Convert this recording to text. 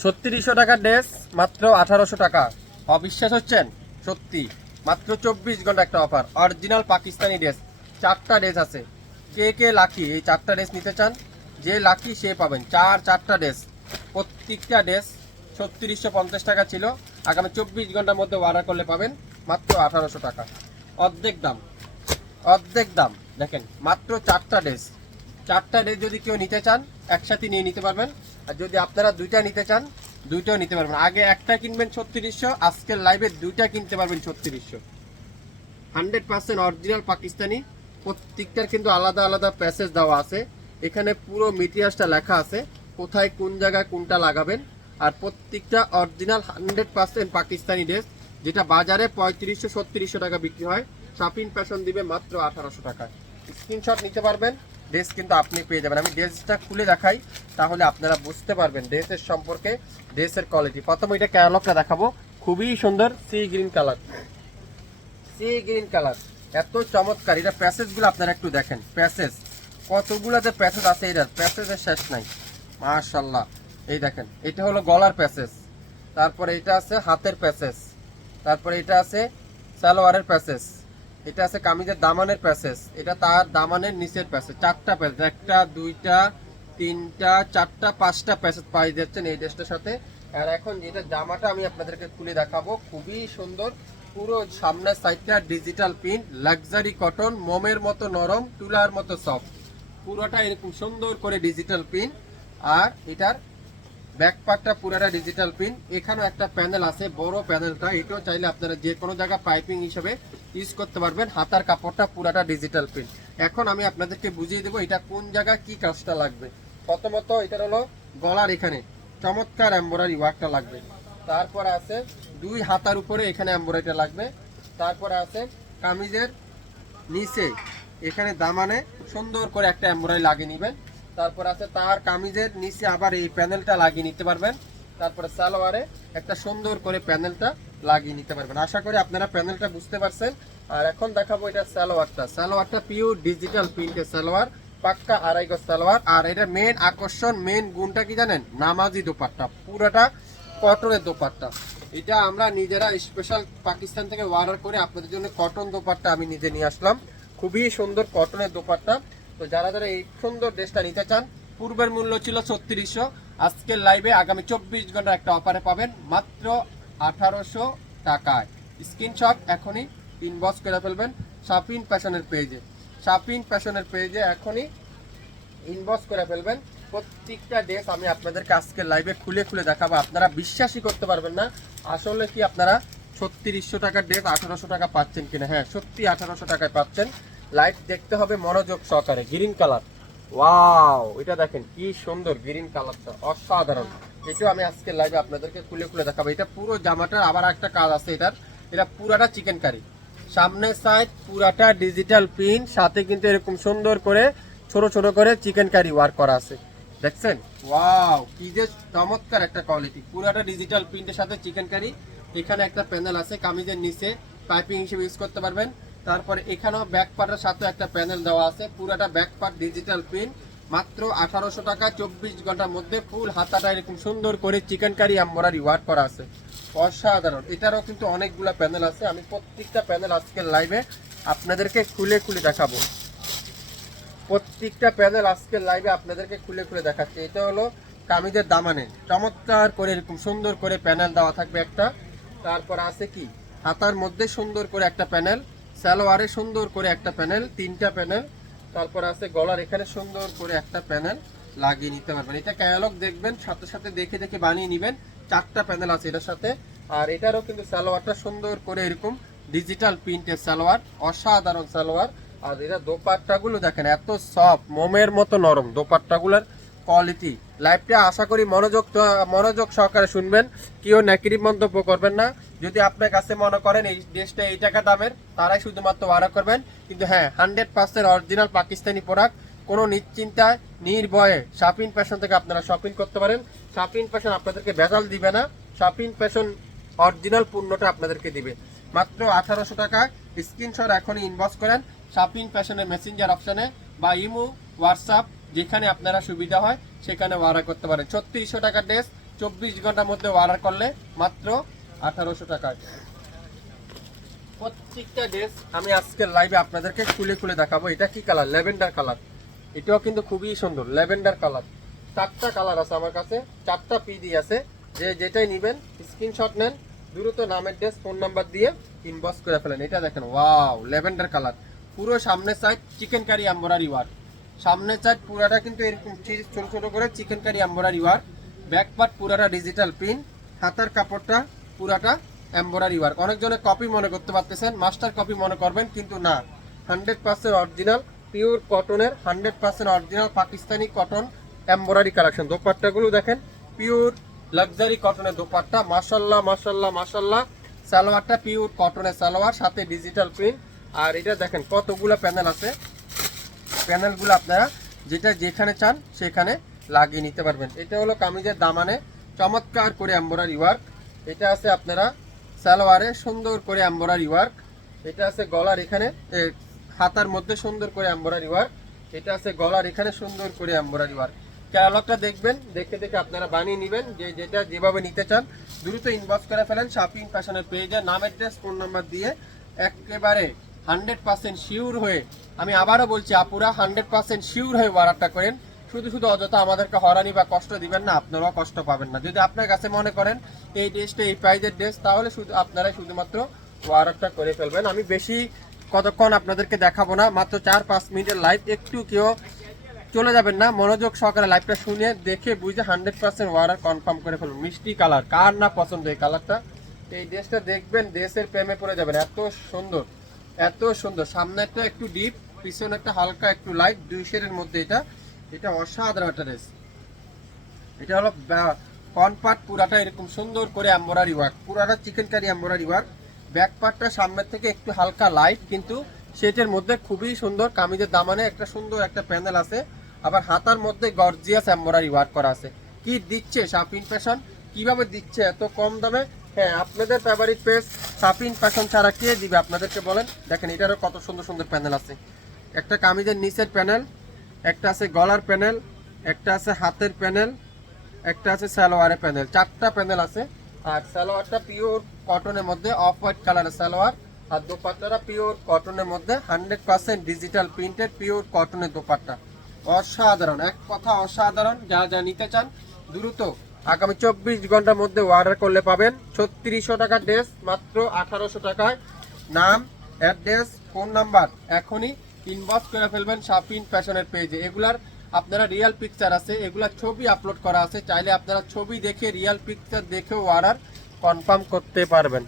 ছত্রিশশো টাকার ড্রেস, মাত্র আঠারোশো টাকা। অবিশ্বাস হচ্ছেন? সত্যি। মাত্র চব্বিশ ঘণ্টা একটা অফার অরিজিনাল পাকিস্তানি ড্রেস চারটা ড্রেস আছে। কে কে লাকি এই চারটা ড্রেস নিতে চান? যে লাকি সে পাবেন। চার, চারটা ড্রেস প্রত্যেকটা ড্রেস ছত্রিশশো পঞ্চাশ টাকা ছিল। আগামী চব্বিশ ঘণ্টার মধ্যে অর্ডার করলে পাবেন মাত্র আঠারোশো টাকা। অর্ধেক দাম। অর্ধেক দাম। দেখেন, মাত্র চারটা ড্রেস চারটা ড্রেস যদি কেউ নিতে চান, একসাথে নিয়ে নিতে পারবেন। আর যদি আপনারা দুইটা নিতে চান, দুইটাও নিতে পারবেন। আগে একটা কিনবেন ছত্রিশশো, আজকের লাইভে দুইটা কিনতে পারবেন ছত্রিশশো। হান্ড্রেড পার্সেন্ট অরিজিনাল পাকিস্তানি, প্রত্যেকটার কিন্তু আলাদা আলাদা প্যাসেজ দেওয়া আছে। এখানে পুরো মিটিয়াসটা লেখা আছে, কোথায় কোন জায়গায় কোনটা লাগাবেন। আর প্রত্যেকটা original hundred percent Pakistani dress যেটা বাজারে পঁয়ত্রিশশো, ছত্রিশশো টাকা বিক্রি হয়। শাপিং ফ্যাশন দিবে মাত্র আঠারোশো টাকায়। স্ক্রিনশট নিতে পারবেন। ড্রেস কিন্তু আপনি পেয়ে যাবেন। আমি ড্রেসটা খুলে দেখাই, তাহলে আপনারা বুঝতে পারবেন ড্রেসের সম্পর্কে, ড্রেসের কোয়ালিটি প্রথমে এটা ক্যাটালগটা দেখাবো। খুবই সুন্দর sea green colour sea green colour এত চমৎকার। এটা প্যাসেজগুলো আপনারা একটু দেখেন। প্যাসেজ কতগুলো যে প্যাসেজ আছে এটার? প্যাসেজের শেষ নাই। মাশাল্লাহ এই দেখেন, এটা হলো গলার প্যাসেজ তারপরে এটা আছে হাতের প্যাসেজ তারপরে এটা আছে সালোয়ারের প্যাসেজ এটা আছে কামিজের দামানের প্যাসেজ। এটা তার দামানের নিচের প্যাসেজ। চারটা প্যাসেজ। একটা, দুইটা, তিনটা, চারটা, পাঁচটা প্যাসেজ পাই যাচ্ছেন এই ড্রেসটার সাথে। আর এখন যেটা জামাটা আমি আপনাদেরকে খুলে দেখাবো, খুবই সুন্দর। পুরো সামনের সাইডটা ডিজিটাল প্রিন্ট, লাক্সারি কটন, মোমের মতো নরম, তুলার মতো সফট। পুরোটা এরকম সুন্দর করে ডিজিটাল প্রিন্ট। আর এটার ব্যাক পার্টটা পুরোটা ডিজিটাল প্রিন্ট। এখানেও একটা প্যানেল আছে, বড় প্যানেলটা। এটাও চাইলে আপনারা যে কোনো জায়গায় পাইপিং হিসেবে ইউজ করতে পারবেন। হাতার কাপড়টা পুরাটা ডিজিটাল প্রিন্ট এখন আমি আপনাদেরকে বুঝিয়ে দেবো এটা কোন জায়গায় কি কাজটা লাগবে। প্রথমত এটা হলো গলার এখানে চমৎকার এম্বরারি ওয়ার্কটা লাগবে। তারপর আছে দুই হাতার উপরে এখানে এম্বরারিটা লাগবে। তারপর আছে কামিজের নিচে এখানে দামানে সুন্দর করে একটা এমব্রয়ডারি লাগিয়ে নেবেন। তারপর আছে তার কামিজের নিচে আবার এই প্যানেলটা লাগিয়ে নিতে পারবেন। তারপরে সালোয়ারে একটা সুন্দর করে প্যানেলটা লাগিয়ে নিতে পারবেন। আশা করি আপনারা প্যানেলটা বুঝতে পারছেন। আর এখন দেখাবো এটা সালোয়ারটা। সালোয়ারটা পিওর ডিজিটাল প্রিন্টের সালোয়ার, পাক্কা আড়াই গজ সালোয়ার। আর এটা মেন আকর্ষণ মেন গুণটা কি জানেন? নামাজি দোপাট্টা, পুরোটা কটনের দোপাট্টা। এটা আমরা নিজেরা স্পেশাল পাকিস্তান থেকে অর্ডার করে আপনাদের জন্য কটন দোপাট্টা আমি নিজে নিয়ে আসলাম। খুবই সুন্দর কটনের দোপাট্টা। তো যারা যারা এই সুন্দর ড্রেসটা নিতে চান, পূর্বের মূল্য ছিল ছত্রিশশো আজকের লাইভে আগামী চব্বিশ ঘণ্টা একটা অফারে পাবেন মাত্র আঠারোশো টাকায়। স্ক্রিনশট এখনই ইনবক্স করে ফেলবেন শাপিন প্যাশনের পেজে শাপিন প্যাশনের পেজে এখনই ইনবক্স করে ফেলবেন। প্রত্যেকটা ড্রেস আমি আপনাদেরকে আজকে লাইভে খুলে খুলে দেখাবো। আপনারা বিশ্বাসই করতে পারবেন না, আসলে কি আপনারা ছত্রিশশো টাকার ড্রেস আঠারোশো টাকা পাচ্ছেন কিনা। হ্যাঁ সত্যি আঠারোশো টাকায় পাচ্ছেন। লাইট দেখতে হবে মনোযোগ সহকারে গ্রিন কালার ওয়াও এটা দেখেন কি সুন্দর গ্রিন কালারটা অসাধারণ। এটাও আমি আজকে লাইভে আপনাদেরকে খুলে খুলে দেখাবো। এটা পুরো জামাটার আবার একটা কাজ আছে এটার। এটা পুরাটা চিকেন কারি সামনের সাইড পুরাটা ডিজিটাল প্রিন্ট সাথে কিন্তু এরকম সুন্দর করে ছোট ছোট করে চিকেন কারি ওয়ার্ক করা আছে। দেখছেন? ওয়াও কি যে চমৎকার একটা কোয়ালিটি পুরাটা ডিজিটাল প্রিন্টের সাথে চিকেন কারি এখানে একটা প্যানেল আছে, কামিজের নিচে পাইপিং হিসেবে ইউজ করতে পারবেন। তারপরে এখানেও ব্যাক পার্টের সাথে একটা প্যানেল দেওয়া আছে। পুরাটা ব্যাক পার্ট ডিজিটাল প্রিন্ট মাত্র আঠারোশো টাকা, চব্বিশ ঘণ্টার মধ্যে ফুল হাতাটা এরকম সুন্দর করে চিকেন কারি এম্বরারি ওয়ার্ক করা আছে। অসাধারণ। এটারও কিন্তু অনেকগুলা প্যানেল আছে। আমি প্রত্যেকটা প্যানেল আজকের লাইভে আপনাদেরকে খুলে খুলে দেখাবো। প্রত্যেকটা প্যানেল আজকের লাইভে আপনাদেরকে খুলে খুলে দেখাচ্ছি। এটা হলো কামিজের দামানে। চমৎকার করে এরকম সুন্দর করে প্যানেল দেওয়া থাকবে একটা। তারপর আছে কি? হাতার মধ্যে সুন্দর করে একটা প্যানেল সালোয়ারে সুন্দর করে একটা প্যানেল, তিনটা প্যানেল, তারপর আছে গলার এখানে সুন্দর করে একটা প্যানেল লাগিয়ে নিতে পারবেন। এটা ক্যাটালগ দেখবেন, সাথে সাথে দেখে দেখে বানিয়ে নেবেন। চারটা প্যানেল আছে এটার সাথে। আর এটারও কিন্তু সালোয়ারটা সুন্দর করে এরকম ডিজিটাল প্রিন্টের সালোয়ার, অসাধারণ সালোয়ার। আর এটা দোপাট্টাগুলো দেখেন, এত সফট মোমের মতো নরম দোপাট্টাগুলোর কোয়ালিটি লাইভটা আশা করি মনোযোগ মনোযোগ সহকারে শুনবেন। কেউ নেগেটিভ মন্তব্য করবেন না। যদি আপনার কাছে মনে করেন এই ড্রেসটা এই টাকা দামের, তারাই শুধুমাত্র অর্ডার করবেন। কিন্তু হ্যাঁ hundred percent original Pakistani product কোনো নিশ্চিন্তায়, নির্ভয়ে শাপিং ফ্যাশন থেকে আপনারা শপিং করতে পারেন। শাপিং ফ্যাশন আপনাদেরকে ভেজাল দিবে না। শাপিং ফ্যাশন অরিজিনাল পণ্যটা আপনাদেরকে দিবে। মাত্র আঠারোশো টাকা। স্ক্রিনশট এখনই ইনবক্স করেন। শাপিং ফ্যাশনের মেসেঞ্জার অপশানে বা ইমো হোয়াটসঅ্যাপ যেখানে আপনারা সুবিধা হয়, সেখানে অর্ডার করতে পারেন। ছত্রিশশো টাকার ড্রেস, চব্বিশ ঘণ্টার মধ্যে অর্ডার করলে মাত্র আঠারোশো টাকায় প্রত্যেকটা ড্রেস আমি আজকের লাইভে আপনাদেরকে খুলে খুলে দেখাবো। এটা কি কালার ল্যাভেন্ডার কালার এটাও কিন্তু খুবই সুন্দর ল্যাভেন্ডার কালার চারটা কালার আছে আমার কাছে, চারটা পিডি আছে। যে যেটাই নেবেন স্ক্রিনশট নেন, দ্রুত নামের ড্রেস ফোন নাম্বার দিয়ে ইনবক্স করে ফেলেন। এটা দেখেন ওয়াও ল্যাভেন্ডার কালার পুরো সামনের side chikankari embroidery work সামনের সাইড পুরাটা কিন্তু এরকম ছোট ছোট করে chikankari embroidery work back part পুরাটা ডিজিটাল প্রিন্ট হাতার কাপড়টা পুরাটা এম্বরারি ওয়ার্ক অনেকজনে কপি মনে করতে পারতেছেন মাস্টার কপি মনে করবেন, কিন্তু না। হান্ড্রেড পার্সেন্ট অরিজিনাল পিওর কটনের hundred percent original Pakistani cotton embroidery collection দোপাট্টাগুলো দেখেন পিওর লাক্সারি কটনের দোপাট্টা। মাসাল্লাহ মাসাল্লাহ মাসাল্লাহ সালোয়ারটা পিওর কটনের সালোয়ার, সাথে ডিজিটাল প্রিন্ট আর এটা দেখেন, কতগুলো প্যানেল আছে। প্যানেলগুলো আপনারা যেটা যেখানে চান সেখানে লাগিয়ে নিতে পারবেন। এটা হলো কামিজের দামানে চমৎকার করে এম্বরারি ওয়ার্ক। এটা আছে আপনারা সালোয়ারে সুন্দর করে এম্বরারি ওয়ার্ক। এটা আছে গলার এখানে হাতার মধ্যে সুন্দর করে এম্বরারি ওয়ার্ক। এটা আছে গলার এখানে সুন্দর করে এম্বরারি ওয়ার্ক। ক্যাটালগটা দেখবেন, দেখে দেখে আপনারা বানিয়ে নেবেন। যে যেটা যেভাবে নিতে চান, দ্রুত ইনবক্স করে ফেলেন। শপিং ফ্যাশনের পেজে নাম অ্যাড্রেস ফোন নাম্বার দিয়ে একেবারে হান্ড্রেড পার্সেন্ট শিওর হয়ে আমি আবারও বলছি, আপুরা, হান্ড্রেড পার্সেন্ট শিওর হয়ে অর্ডারটা করেন। শুধু শুধু অযথা আমাদেরকে হরানি বা কষ্ট দিবেন না, আপনারাও কষ্ট পাবেন না। যদি আপনার কাছে মনে করেন এই ড্রেসটা, এই প্রাইজের ড্রেস, তাহলে শুধু আপনারা শুধুমাত্র অর্ডারটা করে ফেলবেন। আমি বেশি কতক্ষণ আপনাদেরকে দেখাবো না, মাত্র চার পাঁচ মিনিটের লাইভ একটু কেউ চলে যাবেন না, মনোযোগ সহকারে লাইভটা শুনে দেখে বুঝে হান্ড্রেড পার্সেন্ট অর্ডার কনফার্ম করে ফেলুন। মিষ্টি কালার, কার না পছন্দ এই কালারটা? এই ড্রেসটা দেখবেন ড্রেসের প্রেমে পড়ে যাবেন, এত সুন্দর। এত সুন্দর। সামনেরটা একটু ডিপ পিছনে একটা হালকা একটু লাইট দুই শেডের মধ্যে এটা। এটা অসাধারণ একটা ড্রেস এটা হলো ফ্রন্ট পার্ট পুরাটা এরকম সুন্দর করে এম্বরারি ওয়ার্ক পুরাটা chikankari embroidery work back পার্টটা সামনের থেকে একটু হালকা লাইট কিন্তু সেটের মধ্যে খুবই সুন্দর, কামিজের দামানে একটা সুন্দর একটা প্যানেল আছে। আবার হাতার মধ্যে গর্জিয়াস এম্বরারি ওয়ার্ক করা আছে। কি দিচ্ছে শাপিন ফ্যাশন কীভাবে দিচ্ছে? এত কম দামে? হ্যাঁ আপনাদের ফেভারিট পেজ শাপিন ফ্যাশন ছাড়া কে দিবে আপনাদেরকে বলেন? দেখেন, এটারও কত সুন্দর সুন্দর প্যানেল আছে। একটা কামিজের নিচের প্যানেল, একটা আছে গলার প্যানেল, একটা আছে হাতের প্যানেল, একটা আছে সালোয়ারের প্যানেল। চারটা প্যানেল আছে। আর সালোয়ারটা পিওর কটনের মধ্যে, অফ হোয়াইট কালারের সালোয়ার। আর দোপাট্টাটা পিওর কটনের মধ্যে, hundred percent digital printed, pure কটনের দোপাট্টা। অসাধারণ, এক কথা অসাধারণ। যা যা নিতে চান, দ্রুত আগামী চব্বিশ ঘণ্টার মধ্যে অর্ডার করলে পাবেন ছত্রিশশো টাকার ড্রেস মাত্র আঠারোশো টাকায়। নাম অ্যাড্রেস ফোন নাম্বার এখনই ইনবক্স করে ফেলবেন শাপিন ফ্যাশনের পেজে এগুলার আপনারা রিয়াল পিকচার আছে, এগুলার ছবি আপলোড করা আছে, চাইলে আপনারা ছবি দেখে রিয়াল পিকচার দেখেও অর্ডার কনফার্ম করতে পারবেন।